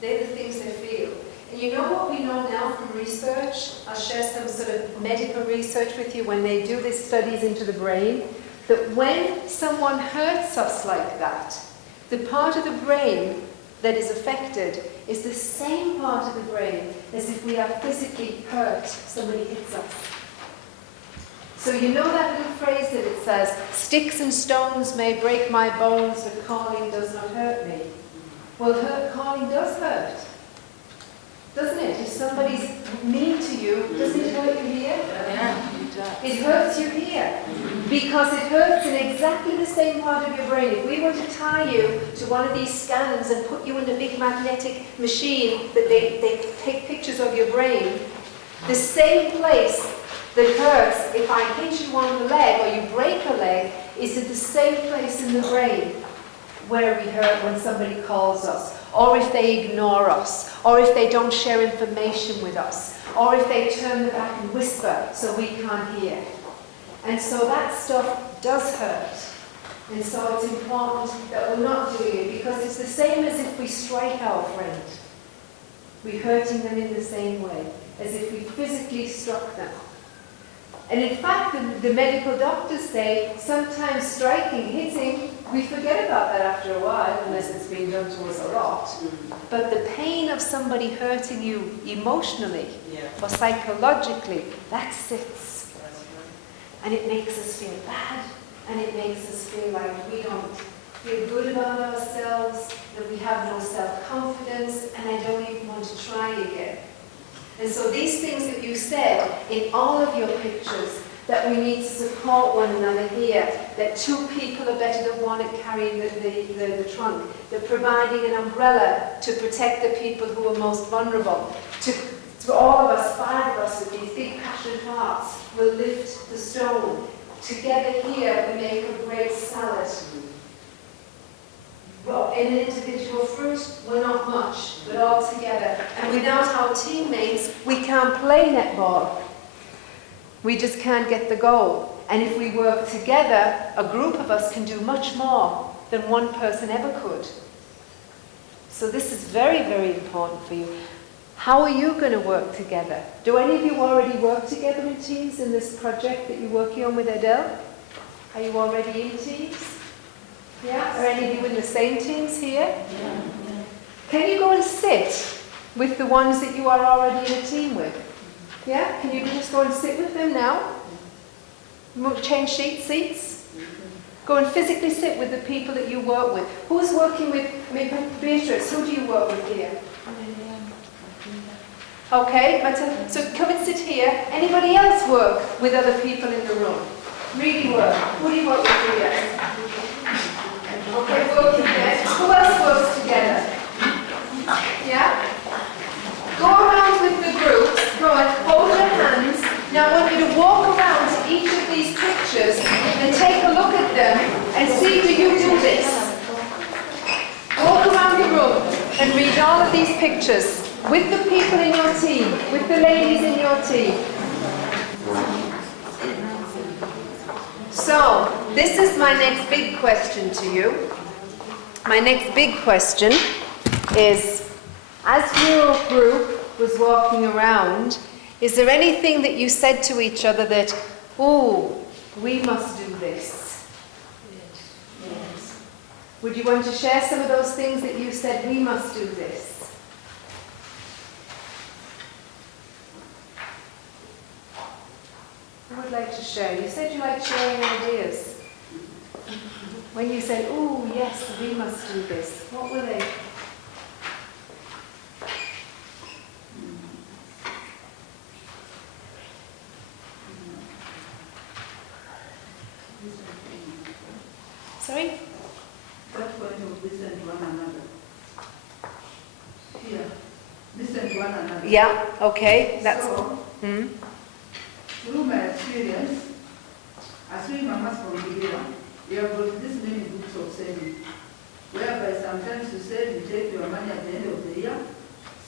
They're the things they feel. And you know what we know now from research? I'll share some sort of medical research with you when they do these studies into the brain, that when someone hurts us like that, the part of the brain that is affected is the same part of the brain as if we are physically hurt, somebody hits us. So you know that little phrase that it says, sticks and stones may break my bones, but calling does not hurt me. Well, calling does hurt, doesn't it? If somebody's mean to you, doesn't it hurt you here? Yeah, it does. It hurts you here, because it hurts in exactly the same part of your brain. If we were to tie you to one of these scanners and put you in a big magnetic machine that they take pictures of your brain, the same place that hurts if I hit you on the leg or you break a leg is at the same place in the brain where we hurt when somebody calls us, or if they ignore us, or if they don't share information with us, or if they turn their back and whisper so we can't hear. And so that stuff does hurt. And so it's important that we're not doing it, because it's the same as if we strike our friend. We're hurting them in the same way, as if we physically struck them. And in fact, the medical doctors say sometimes striking, hitting, we forget about that after a while, unless it's been done to us a lot. But the pain of somebody hurting you emotionally or psychologically, that sits. And it makes us feel bad, and it makes us feel like we don't feel good about ourselves, that we have no self-confidence, and I don't even want to try again. And so these things that you said in all of your pictures, that we need to support one another here, that two people are better than one at carrying the trunk, that providing an umbrella to protect the people who are most vulnerable, to all of us, 5 of us with these big passionate hearts, will lift the stone. Together here we make a great salad. Well, in an individual fruit, we're not much, but all together. And without our teammates, we can't play netball. We just can't get the goal. And if we work together, a group of us can do much more than one person ever could. So this is very, very important for you. How are you going to work together? Do any of you already work together in teams in this project that you're working on with Adele? Are you already in teams? Yeah? Are any of you in the same teams here? Yeah. Can you go and sit with the ones that you are already in a team with? Yeah? Can you just go and sit with them now? Change seats? Go and physically sit with the people that you work with. Who's working with Beatrice? Who do you work with here? Okay, so come and sit here. Anybody else work with other people in the room? Really work. Who do you work with here? Okay, working there. Who else works together? Yeah? Go around with the groups. Go and hold your hands. Now I want you to walk around to each of these pictures and take a look at them and see, do you do this? Walk around the room and read all of these pictures with the people in your team, with the ladies in your team. So, this is my next big question to you. My next big question is, as your group was walking around, is there anything that you said to each other that, oh, we must do this? Yes. Would you want to share some of those things that you said, we must do this? Who would like to share? You said you like sharing ideas. When you said, oh, yes, we must do this, what were they? Sorry? That point of listen to one another. Here. Listen to one another. Yeah, okay. That's so, through my experience, as we mamas from Nigeria, we have got this many groups of saving, whereby sometimes you save, you take your money at the end of the year,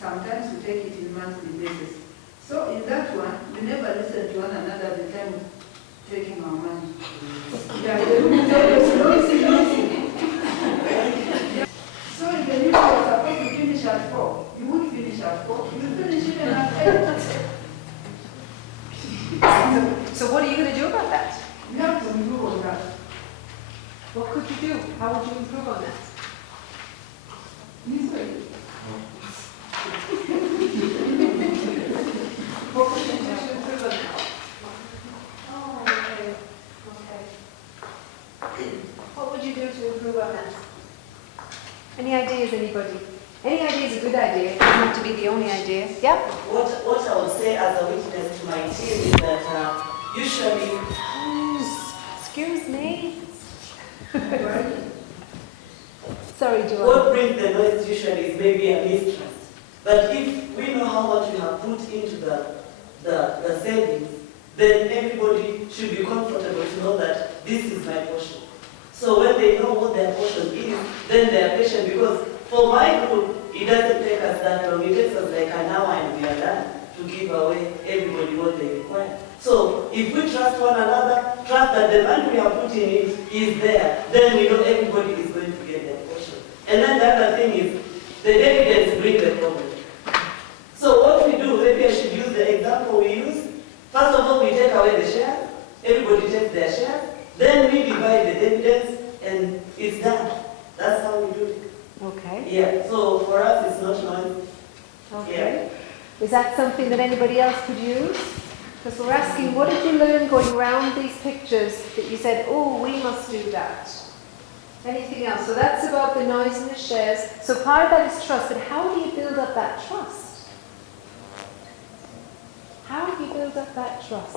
sometimes you take it in monthly basis. So in that one, we never listen to one another at the time of taking our money. Yeah, the room is always noisy. So in the new year, we're supposed to finish at 4. You won't finish at 4. You'll finish even at 8. So what are you going to do about that? You have to improve on that. What could you do? How would you improve on that? This way. What would you do to improve on that? Oh, okay. Okay. What would you do to improve on that? Any ideas, anybody? Any idea is a good idea. It doesn't have to be the only idea. Yeah? What I would say as a witness to my team is that usually, Excuse me. Sorry, Joanne. what brings the noise usually is maybe a mistrust. But if we know how much we have put into the savings, then everybody should be comfortable to know that this is my portion. So when they know what their portion is, then they are patient, because for my group, it doesn't take us that long. It takes us like an hour and we are done to give away everybody what they require. So if we trust one another, trust that the money we are putting in is there, then we know everybody is going to get their portion. And then the other thing is, the dividends bring the problem. So what we do, maybe I should use the example we use. First of all, we take away the shares. Everybody takes their shares. Then we divide the dividends, and it's done. That's how we do it. Okay. Yeah, so for us, it's not noise. Okay. Is that something that anybody else could use? Because we're asking, what did you learn going around these pictures that you said, oh, we must do that? Anything else? So that's about the noise and the shares. So part of that is trust, but how do you build up that trust? How do you build up that trust?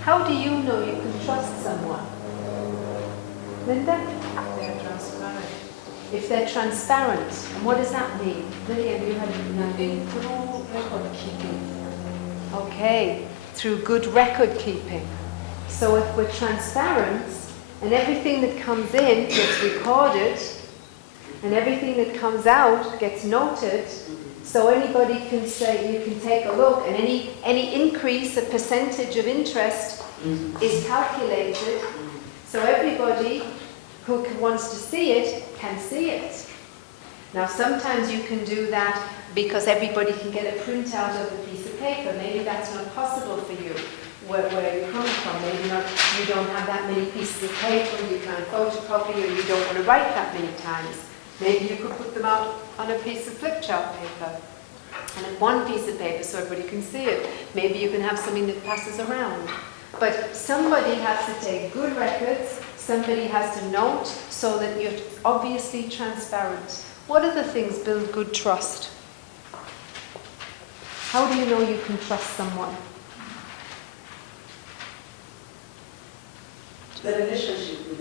How do you know you can trust someone? Linda? They're transparent. If they're transparent, and what does that mean? Lillian, you had Nothing through record keeping. Okay, through good record keeping. So if we're transparent and everything that comes in gets recorded and everything that comes out gets noted, so anybody can say, you can take a look, and any increase, a percentage of interest is calculated, so everybody who wants to see it can see it. Now sometimes you can do that because everybody can get a printout of a piece of paper. Maybe that's not possible for you, where you're coming from. Maybe not, you don't have that many pieces of paper, you can't photocopy, or you don't want to write that many times. Maybe you could put them out on a piece of flip chart paper, and on one piece of paper so everybody can see it. Maybe you can have something that passes around. But somebody has to take good records, somebody has to note so that you're obviously transparent. What other things build good trust? How do you know you can trust someone? The relationship you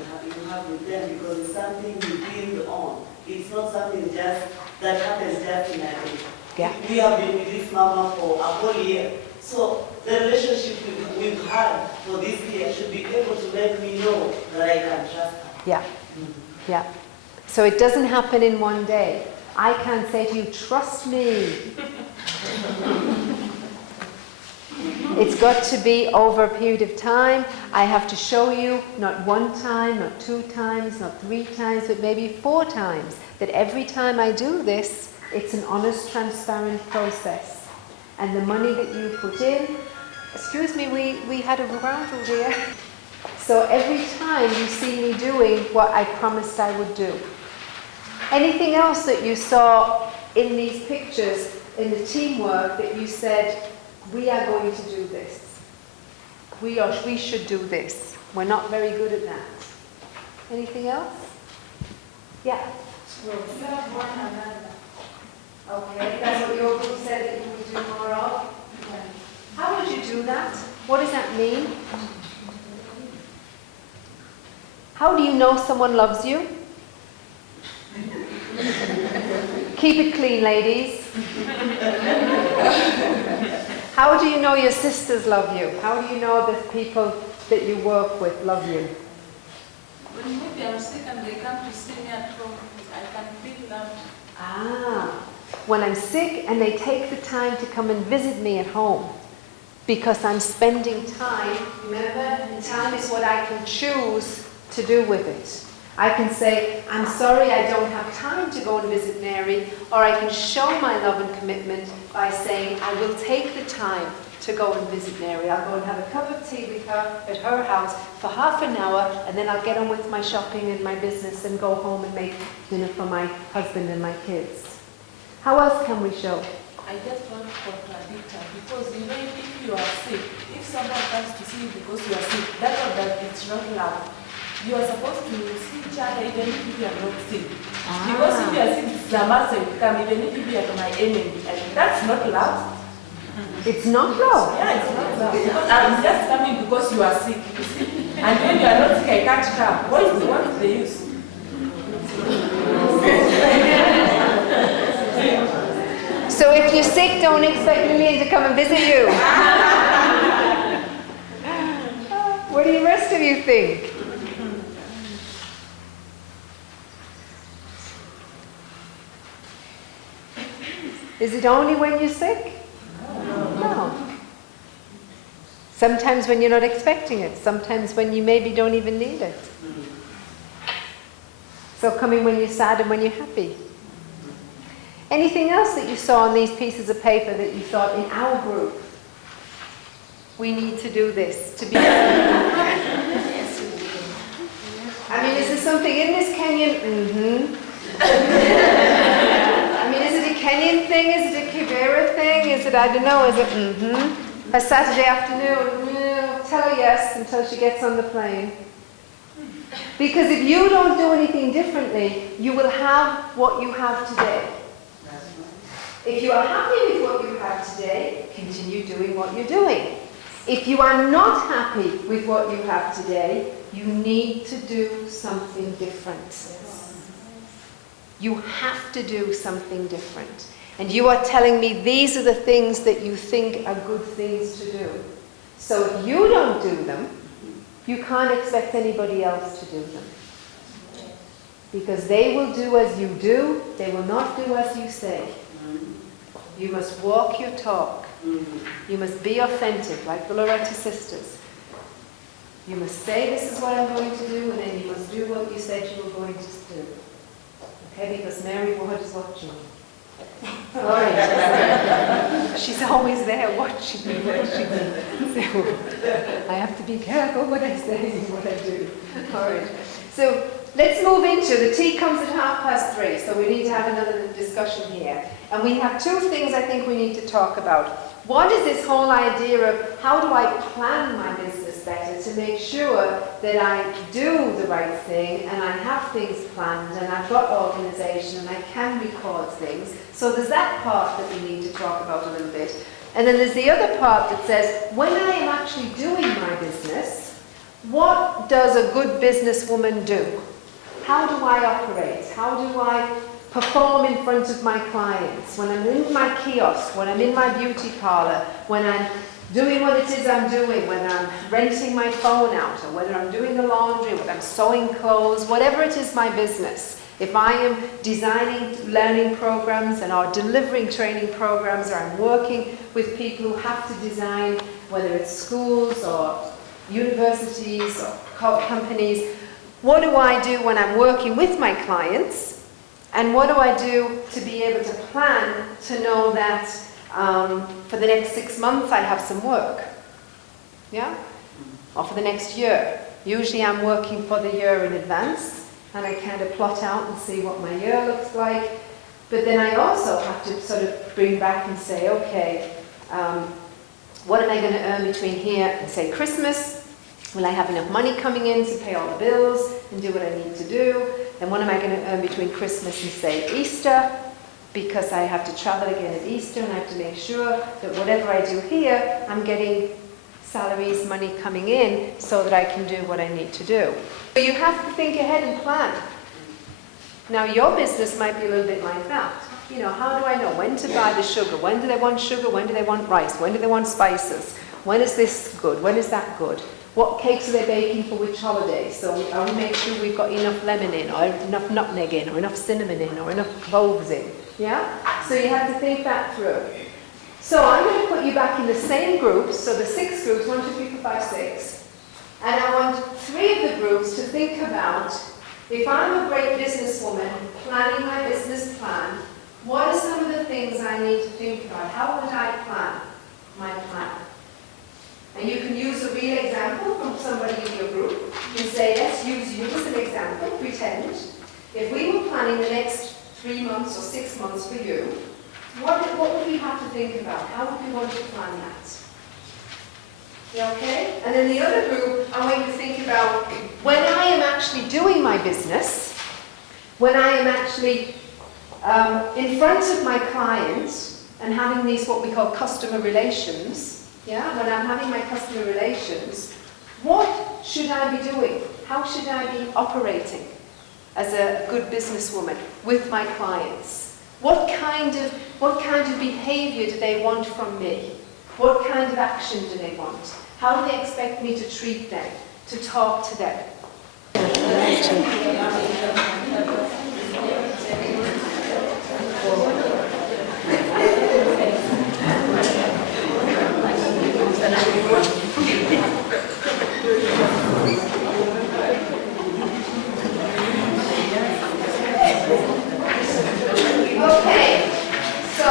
have with them, because it's something you build on. It's not something just that happens just in a day. Yeah. We have been with this mama for a whole year. So the relationship we've had for this year should be able to let me know that I can trust her. Yeah. Yeah. So it doesn't happen in one day. I can't say to you, trust me. It's got to be over a period of time. I have to show you, not one time, not 2 times, not 3 times, but maybe 4 times, that every time I do this, it's an honest, transparent process. And the money that you put in, excuse me, we had a roundel here. So every time you see me doing what I promised I would do. Anything else that you saw in these pictures, in the teamwork, that you said, we are going to do this. We should do this. We're not very good at that. Anything else? Yeah. Love one another. Okay, that's what your group said that you would do more of. How would you do that? What does that mean? How do you know someone loves you? Keep it clean, ladies. How do you know your sisters love you? How do you know the people that you work with love you? When maybe I'm sick and they come to see me at home, I can feel loved. Ah, when I'm sick and they take the time to come and visit me at home. because I'm spending time. Remember, and time is what I can choose to do with it. I can say, I'm sorry I don't have time to go and visit Mary, or I can show my love and commitment by saying, I will take the time to go and visit Mary. I'll go and have a cup of tea with her at her house for half an hour, and then I'll get on with my shopping and my business and go home and make dinner for my husband and my kids. How else can we show? I just want to contradict her because you know if you are sick, if someone comes to see you because you are sick, that's not that it's not love. You are supposed to see each other even if you are not sick. Because if you are sick, it's a massive come even if you are my enemy. And that's not love. It's not love. Yeah, it's not love. Because I'm just coming because you are sick. You see? And when you are not sick, I can't come. What is the use? So if you're sick, don't expect Lillian to come and visit you. What do the rest of you think? Is it only when you're sick? No. Sometimes when you're not expecting it. Sometimes when you maybe don't even need it. So coming when you're sad and when you're happy. Anything else that you saw on these pieces of paper that you thought in our group, we need to do this to be... I mean, is there something in this, Kenyan? I mean, is it a Kenyan thing? Is it a Kibera thing? Is it, I don't know, is it a Saturday afternoon? Tell her yes until she gets on the plane. Because if you don't do anything differently, you will have what you have today. If you are happy with what you have today, continue doing what you're doing. If you are not happy with what you have today, you need to do something different. You have to do something different. And you are telling me these are the things that you think are good things to do. So if you don't do them, you can't expect anybody else to do them. Because they will do as you do, they will not do as you say. You must walk your talk. You must be authentic, like the Loretti sisters. You must say, this is what I'm going to do, and then you must do what you said you were going to do. Okay, because Mary Ward is watching. Sorry. She's always there watching me. So I have to be careful what I say and what I do. All right. So let's move into, the tea comes at 3:30, so we need to have another discussion here. And we have two things I think we need to talk about. One is this whole idea of how do I plan my business better to make sure that I do the right thing and I have things planned and I've got organization and I can record things. So there's that part that we need to talk about a little bit. And then there's the other part that says, when I am actually doing my business, what does a good businesswoman do? How do I operate? How do I perform in front of my clients? When I'm in my kiosk, when I'm in my beauty parlor, when I'm doing what it is I'm doing, when I'm renting my phone out, or whether I'm doing the laundry, whether I'm sewing clothes, whatever it is my business. If I am designing learning programs and or delivering training programs, or I'm working with people who have to design, whether it's schools or universities or companies, what do I do when I'm working with my clients? And what do I do to be able to plan to know that for the next 6 months I have some work? Yeah? Or for the next year. Usually I'm working for the year in advance and I kind of plot out and see what my year looks like. But then I also have to sort of bring back and say, okay, what am I going to earn between here and say Christmas? Will I have enough money coming in to pay all the bills and do what I need to do? And what am I going to earn between Christmas and, say, Easter? Because I have to travel again at Easter and I have to make sure that whatever I do here, I'm getting salaries, money coming in so that I can do what I need to do. So you have to think ahead and plan. Now your business might be a little bit like that. You know, how do I know when to buy the sugar? When do they want sugar? When do they want rice? When do they want spices? When is this good? When is that good? What cakes are they baking for which holiday? So I will make sure we've got enough lemon in, or enough nutmeg in, or enough cinnamon in, or enough cloves in. Yeah? So you have to think that through. So I'm going to put you back in the same groups, so the 6 groups, 1, 2, 3, 4, 5, 6. And I want 3 of the groups to think about, if I'm a great businesswoman planning my business plan, what are some of the things I need to think about? How would I plan my plan? And you can use a real example from somebody in your group. You say, let's use you as an example, pretend. If we were planning the next 3 months or 6 months for you, what would we have to think about? How would we want to plan that? You okay? And then the other group, I want you to think about when I am actually doing my business, when I am actually in front of my clients and having these what we call customer relations, yeah, when I'm having my customer relations, what should I be doing? How should I be operating as a good businesswoman with my clients? What kind of behavior do they want from me? What kind of action do they want? How do they expect me to treat them, to talk to them? Okay, so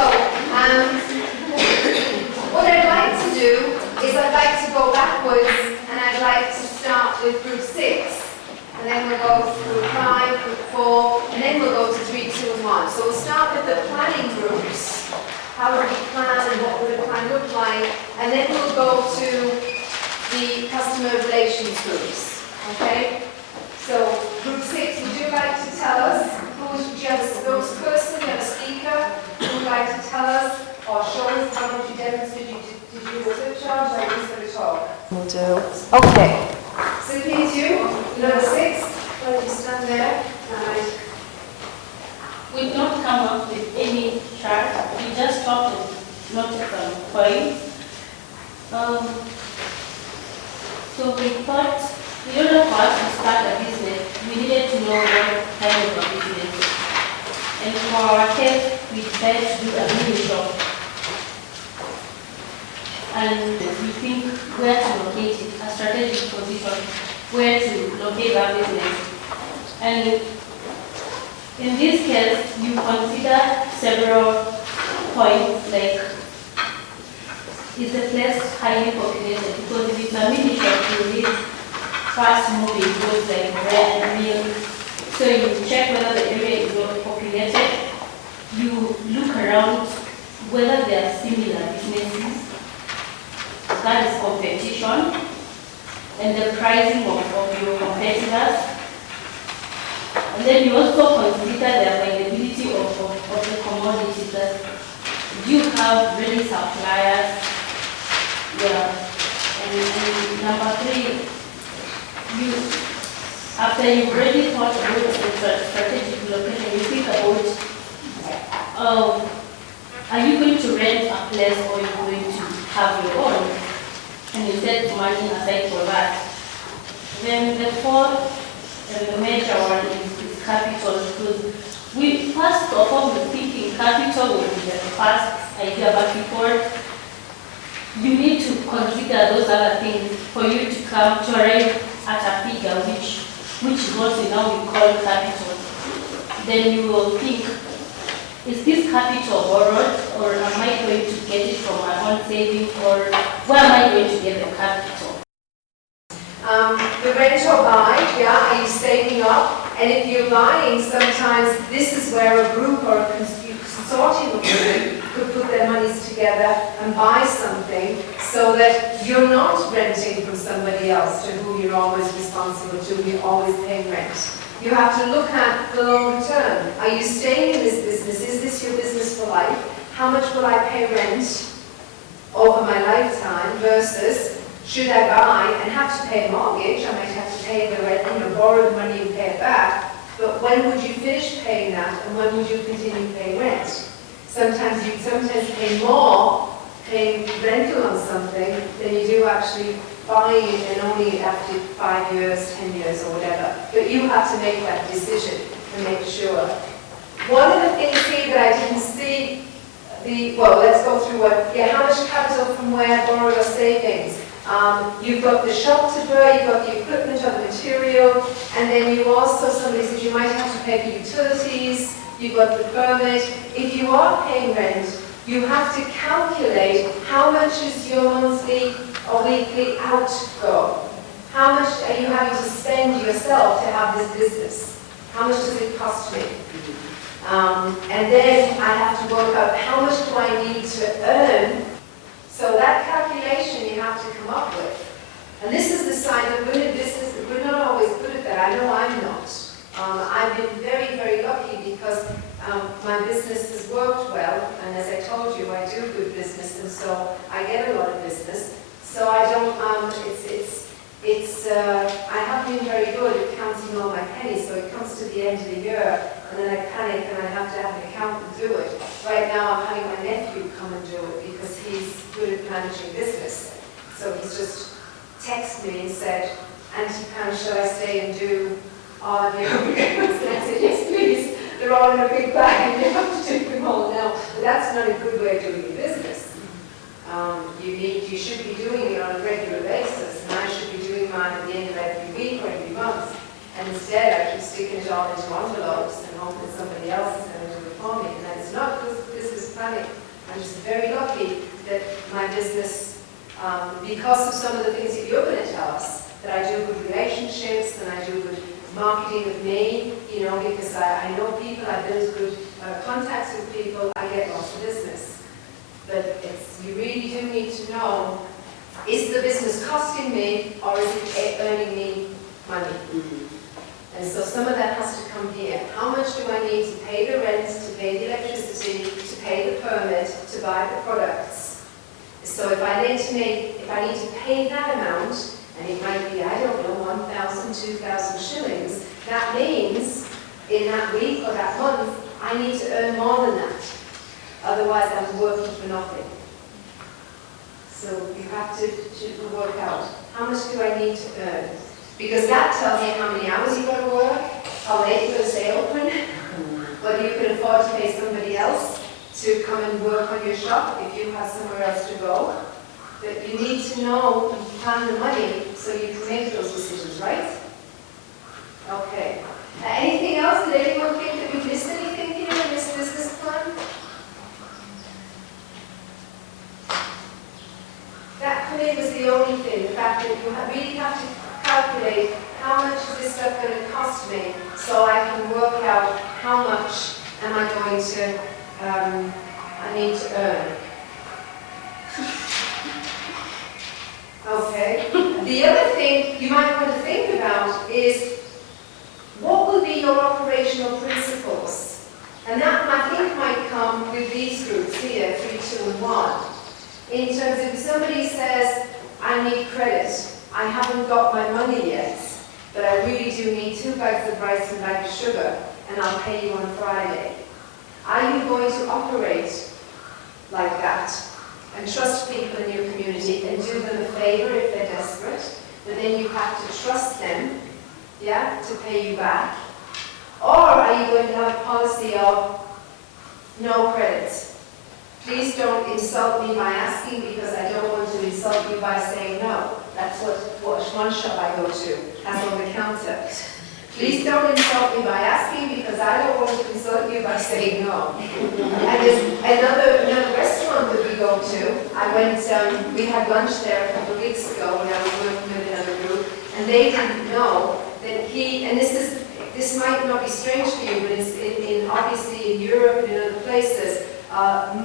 what I'd like to do is I'd like to go backwards and I'd like to start with group 6. And then we'll go through 5, group 4, and then we'll go to 3, 2, and 1. So we'll start with the planning groups. How would we plan and what would the plan look like? And then we'll go to the customer relations groups. Okay? So group 6, would you like to tell us? Do you have a spokesperson, you have a speaker who would like to tell us or show us how much you demonstrated? Did you do a flip chart or are you just going to talk? Will do. Okay. So please you, number 6, why don't you stand there? Right. We don't come up with any chart, we just talk to note some points. So we thought, in order for us to start a business, we needed to know what kind of a business. And for our case, we decided to do a mini shop. And we think where to locate it, a strategic position, where to locate our business. And in this case, you consider several points, like, is the place highly populated? Because if it's a mini shop, you need fast moving goods like bread and milk. So you check whether the area is well populated. You look around whether there are similar businesses. That is competition. And the pricing of your competitors. And then you also consider the availability of the commodities. That you have ready suppliers. Yeah. And number 3, after you've already thought about the strategic location, you think about, are you going to rent a place or are you going to have your own? And you set money aside for that. Then the 4th and the major one is capital, because we first of all we're thinking capital will be the first idea, but before you need to consider those other things for you to come to arrive at a figure which is what we now call capital. Then you will think, is this capital borrowed or am I going to get it from my own savings, or where am I going to get the capital? The rent or buy, yeah, are you saving up? And if you're buying, sometimes this is where a group or a consortium of people could put their monies together and buy something so that you're not renting from somebody else to whom you're always responsible to, you're always paying rent. You have to look at the long term. Are you staying in this business? Is this your business for life? How much will I pay rent over my lifetime versus should I buy and have to pay a mortgage? I might have to pay the rent, borrow the money and pay it back. But when would you finish paying that and when would you continue paying rent? Sometimes you pay more paying rental on something than you do actually buying it and only after 5 years, 10 years or whatever. But you have to make that decision and make sure. One of the things here that I didn't see well, let's go through how much capital from where, borrow or savings. You've got the shop to buy, you've got the equipment or the material, and then you also, somebody said you might have to pay for utilities, you've got the permit. If you are paying rent, you have to calculate how much is your monthly or weekly outgo. How much are you having to spend yourself to have this business? How much does it cost me? And then I have to work out how much do I need to earn. So that calculation you have to come up with. And this is the side of women in business, we're not always good at that. I know I'm not. I've been very, very lucky because my business has worked well, and as I told you, I do good business, and so I get a lot of business. So I don't, I haven't been very good at counting all my pennies, so it comes to the end of the year, and then I panic and I have to have an accountant do it. Right now I'm having my nephew come and do it because he's good at managing business. So he's just texted me and said, Auntie Pam, shall I stay and do all of your accounts? And I said, yes please. They're all in a big bag and you have to do them all now. But that's not a good way of doing your business. You should be doing it on a regular basis, and I should be doing mine at the end of every week or every month. And instead, I keep sticking it all into envelopes and hoping somebody else is going to do it for me. And that is not business planning. I'm just very lucky that my business, because of some of the things that you're going to tell us, that I do good relationships and I do good marketing with me, because I know people, I build good contacts with people, I get lots of business. But you really do need to know, is the business costing me or is it earning me money? Mm-hmm. And so some of that has to come here. How much do I need to pay the rent, to pay the electricity, to pay the permit, to buy the products? So if I need to pay that amount, and it might be, I don't know, 1,000, 2,000 shillings, that means in that week or that month, I need to earn more than that. Otherwise, I'm working for nothing. So you have to work out, how much do I need to earn? Because that tells you how many hours you've got to work, how late you're going to stay open, whether you can afford to pay somebody else to come and work on your shop if you have somewhere else to go. But you need to know and plan the money so you can make those decisions, right? Okay. Anything else? Did anyone think that we missed anything here in this business plan? That for me was the only thing, the fact that you really have to calculate how much is this stuff going to cost me so I can work out how much am I going to, I need to earn. Okay. The other thing you might want to think about is what will be your operational principles? And that, I think, might come with these groups here, 3, 2, and 1. In terms of if somebody says, I need credit, I haven't got my money yet, but I really do need 2 bags of rice and a bag of sugar, and I'll pay you on Friday. Are you going to operate like that and trust people in your community and do them a favor if they're desperate, but then you have to trust them, yeah, to pay you back? Or are you going to have a policy of no credit? Please don't insult me by asking because I don't want to insult you by saying no. That's what one shop I go to has on the counter. Please don't insult me by asking because I don't want to insult you by saying no. And there's another restaurant that we go to. I went, we had lunch there a couple of weeks ago when I was working with another group, and they didn't know that and this might not be strange for you, but it's obviously in Europe and in other places,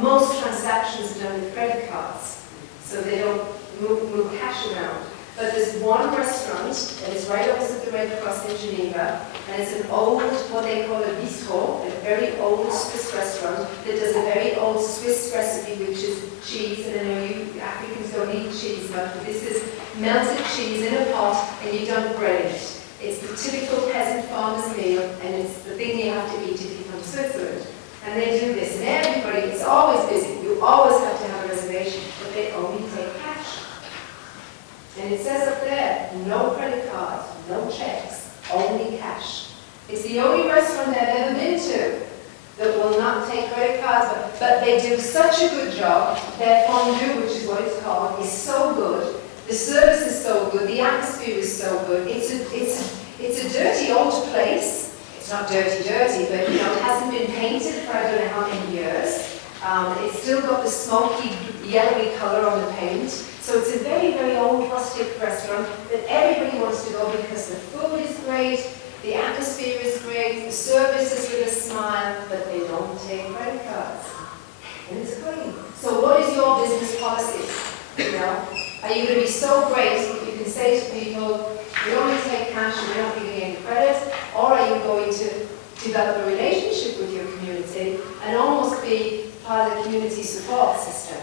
most transactions are done with credit cards, so they don't move cash around. But there's one restaurant that is right opposite the Red Cross in Geneva, and it's an old, what they call a bistro, a very old Swiss restaurant that does a very old Swiss recipe, which is cheese, and I know you Africans don't eat cheese much, but this is melted cheese in a pot, and you don't bread in it. It's the typical peasant farmer's meal, and it's the thing you have to eat if you come to Switzerland. And they do this, and everybody, it's always busy. You always have to have a reservation, but they only take cash. And it says up there, no credit cards, no checks, only cash. It's the only restaurant I've ever been to that will not can't take credit cards, but they do such a good job. Their fondue, which is what it's called, is so good. The service is so good. The atmosphere is so good. It's a dirty old place. It's not dirty, but you know, it hasn't been painted for I don't know how many years. It's still got the smoky, yellowy colour on the paint. So it's a very, very old, rustic restaurant that everybody wants to go because the food is great, the atmosphere is great, the service is with a smile, but they don't take credit cards. And it's clean. So what is your business policy? You know, are you going to be so great that you can say to people, we only take cash and we're not giving any credit, or are you going to develop a relationship with your community and almost be part of the community support system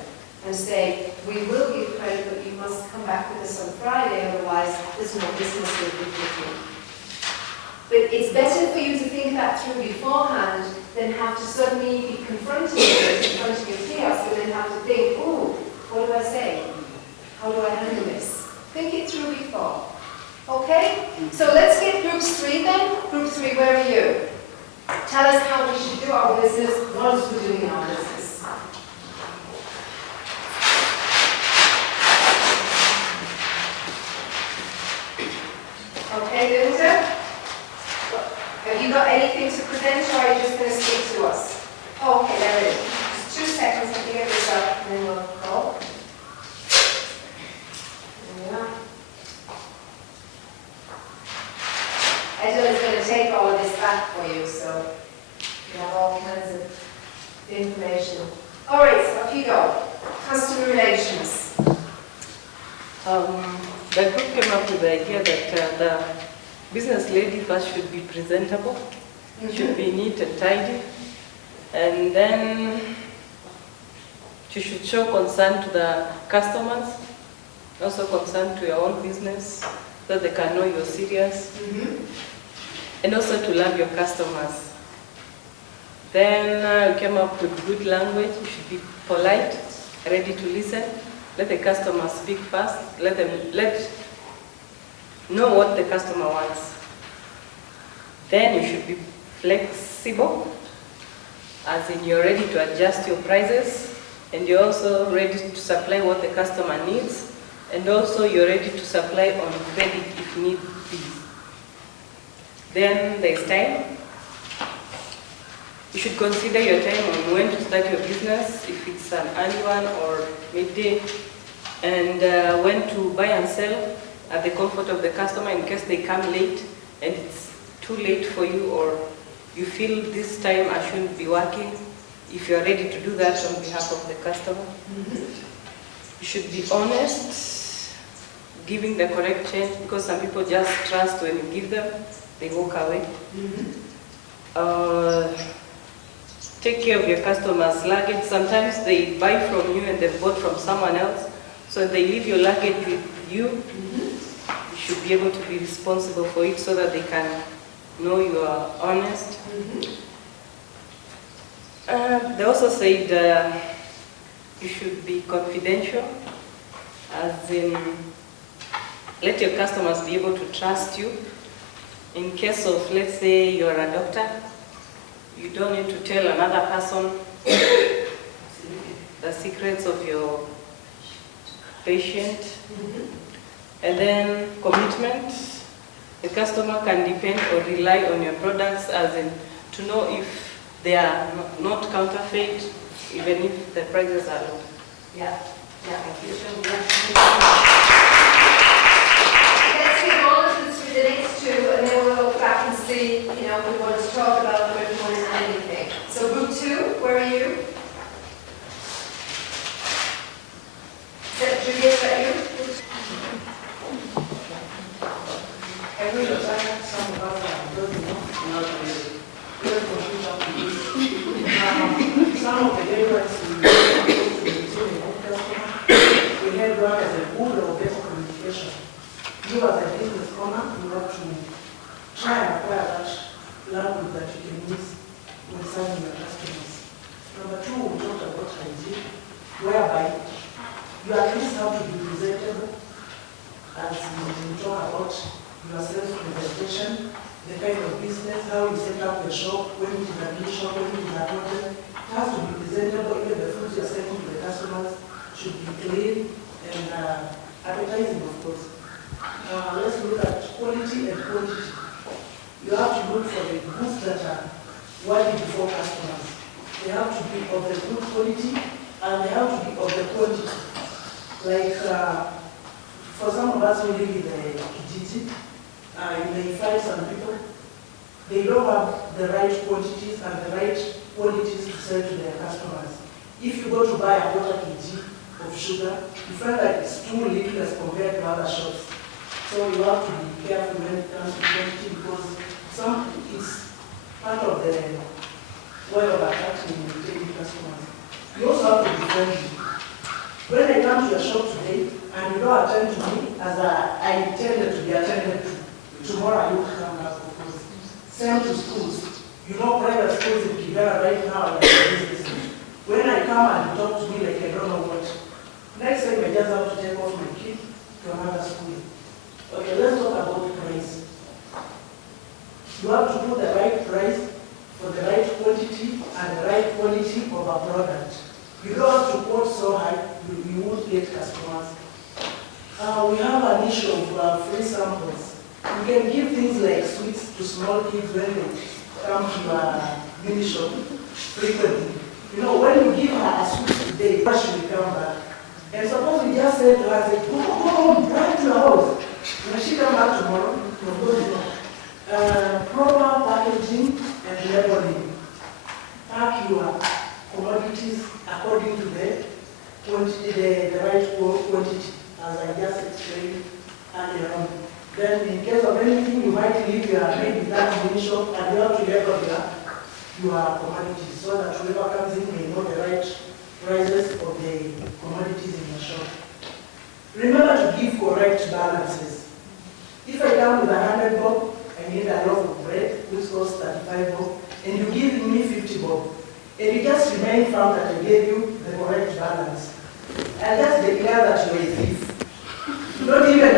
and say, we will give credit, but you must come back with us on Friday, otherwise there's no business with you. But it's better for you to think that through beforehand than have to suddenly be confronted with it in front of your kiosk and then have to think, ooh, what do I say? How do I handle this? Think it through before. Okay? So let's get groups 3 then. Group 3, where are you? Tell us how we should do our business, what is we doing in our business. Okay, Linda? Have you got anything to present, or are you just going to speak to us? Okay, there it is. Just 2 seconds, let me get this up, and then we'll go. Yeah. Edel is going to take all of this back for you, so you have all kinds of information. All right, so off you go. Customer relations. The group came up with the idea that the business lady first should be presentable, should be neat and tidy, and then she should show concern to the customers, also concern to your own business, so they can know you're serious, and also to love your customers. Then we came up with good language. You should be polite, ready to listen. Let the customer speak first. Let know what the customer wants. Then you should be flexible, as in you're ready to adjust your prices, and you're also ready to supply what the customer needs, and also you're ready to supply on credit if need be. Then there's time. You should consider your time on when to start your business, if it's an early one or midday, and when to buy and sell at the comfort of the customer in case they come late and it's too late for you, or you feel this time I shouldn't be working. If you're ready to do that on behalf of the customer, you should be honest, giving the correct change, because some people just trust when you give them, they walk away. Take care of your customers' luggage. Sometimes they buy from you and they bought from someone else, so they leave your luggage with you. You should be able to be responsible for it so that they can know you are honest. They also said you should be confidential, as in let your customers be able to trust you. In case of, let's say, you're a doctor, you don't need to tell another person the secrets of your patient. And then commitment. The customer can depend or rely on your products, as in to know if they are not counterfeit, even if the prices are low. Yeah. Let's get on to the next 2, and then we'll look back and see, if we want to talk about where we want to add anything. So group 2, where are you? Is that Julia, is that you? Every time some of us are building up, not really. We're computer some of the areas we had one as a good or better communication. You as a business owner, you have to try and acquire that language that you can use when serving your customers. Number 2, we talked about hygiene, whereby you at least have to be presentable, as we talk about your self-presentation, the kind of business, how you set up the shop, when it is a new shop, when it is a project, should be clean and appetizing, of course. Let's look at quality and quantity. You have to look for the goods that are widely before customers. They have to be of the good quality and they have to be of the quantity. Like, for some of us who live in the Kijiji, you may find some people, they don't have the right quantities and the right qualities to sell to their customers. If you go to buy a quarter kg of sugar, you find that it's too little as compared to other shops. So you have to be careful when it comes to quantity because it's part of the way of attracting and retaining customers. You also have to be friendly. When I come to your shop today and you don't attend to me as I intended to be attended to, tomorrow I will come back, of course. Same to schools. You know, private schools in Kibera right now are business. When I come and you talk to me like I don't know what, next time I just have to take off my kid to another school. Okay, let's talk about price. You have to put the right price for the right quantity and the right quality of a product. You don't have to quote so high, you won't get customers. We have an issue of free samples. You can give things like sweets to small kids when they come to a mini shop frequently. You know, when you give her a sweet today, she will come back. And suppose you just say to her, say, go home, drive to your house. When she come back tomorrow, you'll go to proper packaging and labeling. Pack your commodities according to the quantity, the right quantity, as I just explained earlier on. Then in case of anything, you might leave your maybe that mini shop and you have to label your commodities so that whoever comes in may know the right prices of the commodities in your shop. Remember to give correct balances. If I come with 100 bob, I need a loaf of bread, which costs 35 bob, and you give me 50 bob, and you just remain firm that I gave you the correct balance. And just declare that you're a thief. Not even